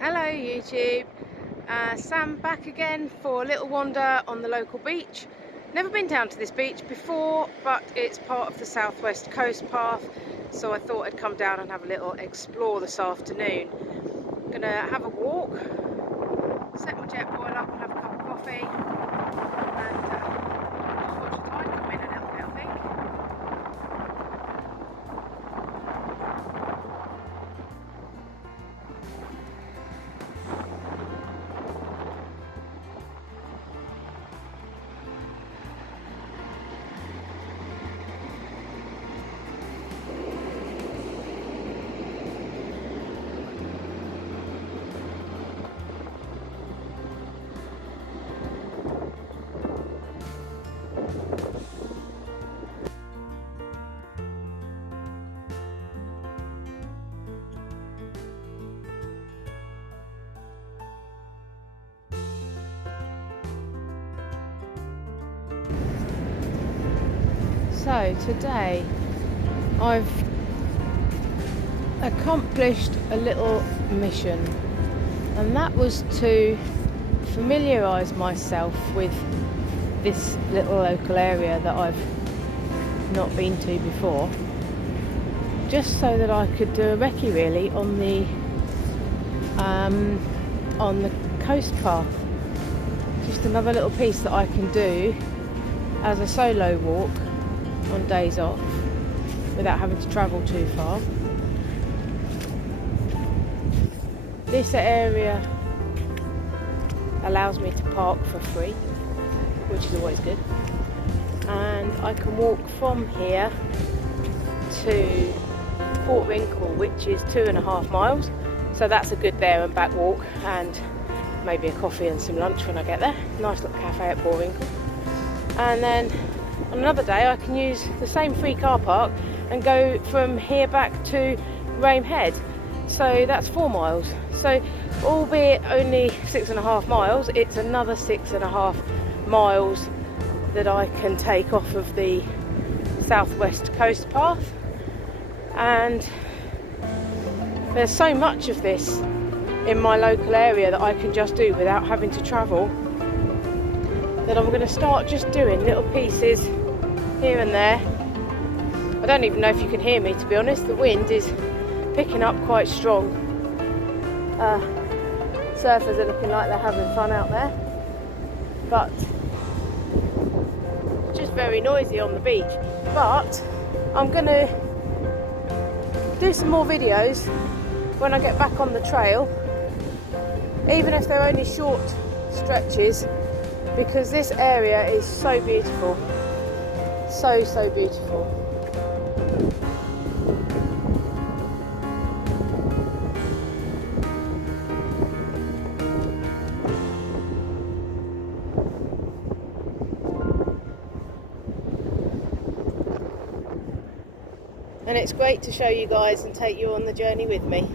Hello YouTube, Sam back again for a little wander on the local beach. Never been down to this beach before, but it's part of the Southwest Coast Path, so I thought I'd come down and have a little explore this afternoon. I'm gonna have a walk, set my jet boil up and have a cup of coffee, and just watch the tide come in a little bit, I think. So today I've accomplished a little mission, and that was to familiarise myself with this little local area that I've not been to before, just so that I could do a recce really on the coast path. Just another little piece that I can do as a solo walk on days off without having to travel too far. This area allows me to park for free, which is always good, and I can walk from here to Port Wrinkle, which is 2.5 miles, so that's a good there and back walk, and maybe a coffee and some lunch when I get there. Nice little cafe at Port Wrinkle. And then on another day I can use the same free car park and go from here back to Rame Head, so that's 4 miles. So albeit only 6.5 miles, it's another 6.5 miles that I can take off of the Southwest Coast Path. And there's so much of this in my local area that I can just do without having to travel, that I'm going to start just doing little pieces here and there. I don't even know if you can hear me, to be honest. The wind is picking up quite strong. Surfers are looking like they're having fun out there, but it's just very noisy on the beach. But I'm going to do some more videos when I get back on the trail, even if they're only short stretches, because this area is so beautiful, so beautiful. And it's great to show you guys and take you on the journey with me.